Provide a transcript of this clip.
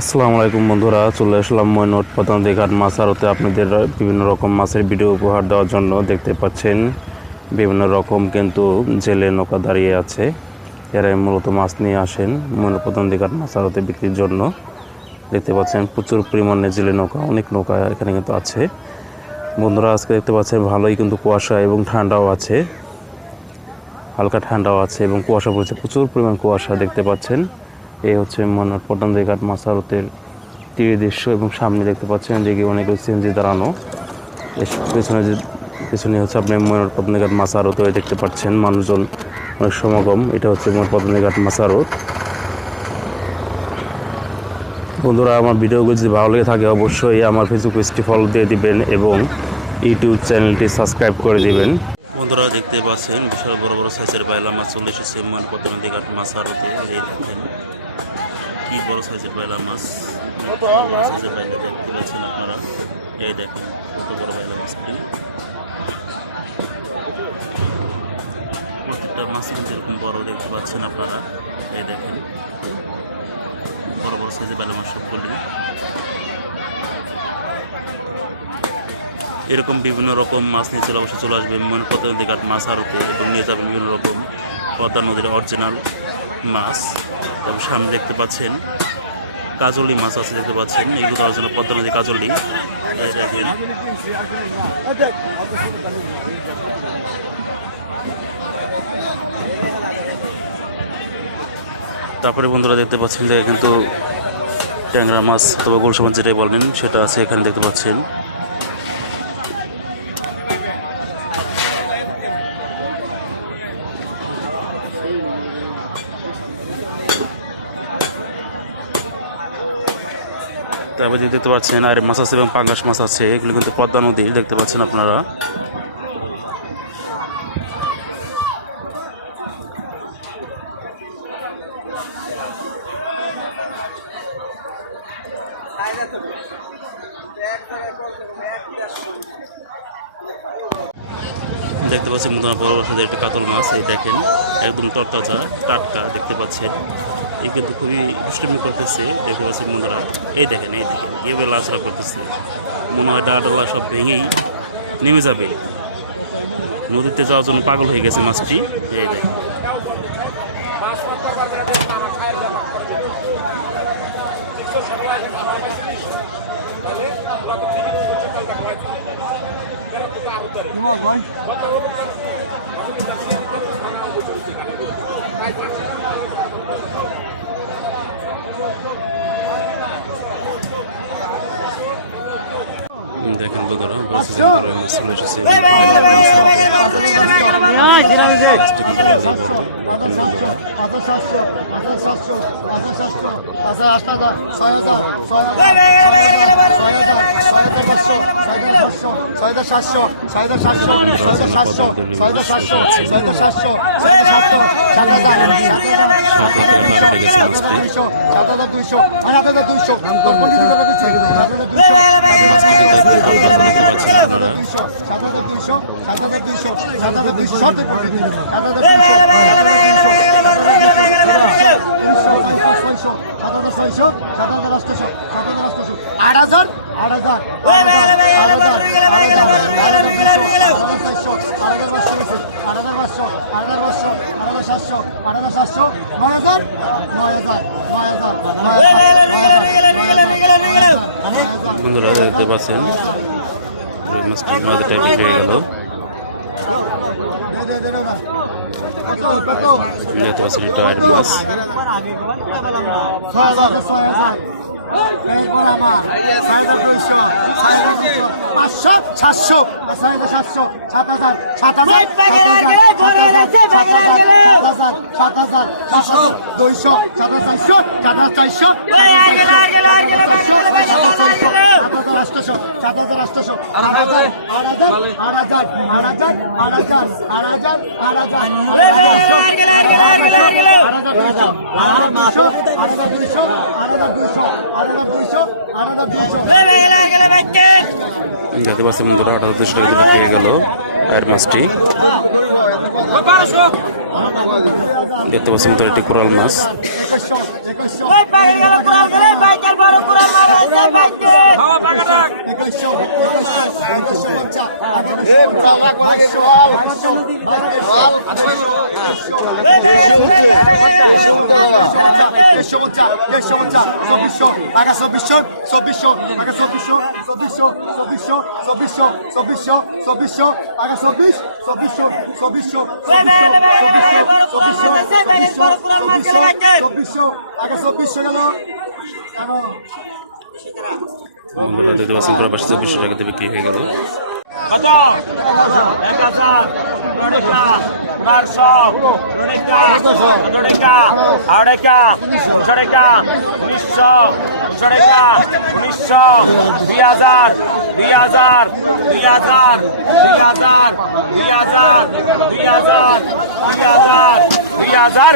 আসসালামু আলাইকুম বন্ধুরা, চলে আসলাম ময়নট পতনদী ঘাট মাছ আড়তে আপনাদের বিভিন্ন রকম মাছের ভিডিও উপহার দেওয়ার জন্য। দেখতে পাচ্ছেন বিভিন্ন রকম কিন্তু জেলে নৌকা দাঁড়িয়ে আছে। এরাই মূলত মাছ নিয়ে আসেন ময়নট পতনদী ঘাট মাছ আড়তে বিক্রির জন্য। দেখতে পাচ্ছেন প্রচুর পরিমাণে জেলে নৌকা, অনেক নৌকা এখানে কিন্তু আছে। বন্ধুরা আজকে দেখতে পাচ্ছেন ভালোই কিন্তু কুয়াশা এবং ঠান্ডাও আছে, হালকা ঠান্ডাও আছে এবং কুয়াশা পড়ছে, প্রচুর পরিমাণ কুয়াশা দেখতে পাচ্ছেন। এই হচ্ছে ময়নট পতনদী ঘাট মাছ আড়তের তীরের দৃশ্য এবং সামনে দেখতে পাচ্ছেন এদিকে অনেক সিএনজি দাঁড়ানো। পেছনে হচ্ছে আপনি ময়নট পতনদী ঘাট মাছ আড়ত দেখতে পাচ্ছেন মানুষজন অনেক সমাগম। এটা হচ্ছে ময়নট পতনদী ঘাট মাছ আড়ত। বন্ধুরা আমার ভিডিওগুলো যদি ভালো লেগে থাকে অবশ্যই আমার ফেসবুক পেজটি ফলো দিয়ে দিবেন এবং ইউটিউব চ্যানেলটি সাবস্ক্রাইব করে দিবেন। বন্ধুরা দেখতে পাচ্ছেন বিশাল বড় বড় সাইজের বাইলা মাছ চলে এসেছে ময়নট পতনদী ঘাট মাছ আড়তে। এই দেখেন কি বড় সাইজের বাইলা মাছ, সাইজের বাইলা দেখতে পাচ্ছেন আপনারা। এই দেখেন কত বড় বাইলা মাছটি, প্রত্যেকটা মাছ কিন্তু এরকম বড় দেখতে পাচ্ছেন আপনারা। এই দেখেন বড় বড় সাইজের বাইলা মাছ সবগুলি। এরকম বিভিন্ন রকম মাছ নিয়ে অবশ্যই চলে আসবে ময়নট পতনদী ঘাট মাছ আড়তে এবং নিয়ে যাবেন বিভিন্ন রকম পদ্মা নদীর অরিজিনাল মাছ। এবং সামনে দেখতে পাচ্ছেন কাজলি মাছ আছে, দেখতে পাচ্ছেন এগুলো অরিজিনাল পদ্মা নদী কাজলি। তারপরে বন্ধুরা দেখতে পাচ্ছেন যে কিন্তু ট্যাংরা মাছ অথবা গুলশা মাছ যেটাই বলেন সেটা আছে এখানে দেখতে পাচ্ছেন। তারপরে দেখতে পাচ্ছেন আর মাছ আছে এবং পাঙ্গাস মাছ আছে, এগুলো কিন্তু পদ্মা নদীর দেখতে পাচ্ছেন আপনারা। দেখতে পাচ্ছেন বন্ধুরা বড় সাথে একটা কাতল মাছ, এই দেখেন একদম তরতাজা টাটকা দেখতে পাচ্ছেন। এই কিন্তু খুবই দুষ্টুমি করতেছে দেখতে পাচ্ছেন বন্ধুরা। এই দেখেন কীভাবে লাচড়া করতেছে, মনে হয় ডালা সব ভেঙেই নেমে যাবে, নদীতে যাওয়ার জন্য পাগল হয়ে গেছে মাছটি। এই দেখেন দেখেন বন্ধুরা চলে এসেছে। বন্ধুরা দেখতে পাচ্ছেন মাছটি নদী টাইপের হয়ে গেল। দেখতে পাচ্ছেন এটা আর মাছ। দেখতে পাচ্ছি বন্ধুরা 2800 টাকা বিক্রি হয়ে গেল আয়ের মাছটি। দেখতে পাচ্ছেন তো একটি কোরাল মাছ। বন্ধুরা দেখতে পাচ্ছেন পুরো 2400 টাকাতে বিক্রি হয়ে গেল। দুই হাজার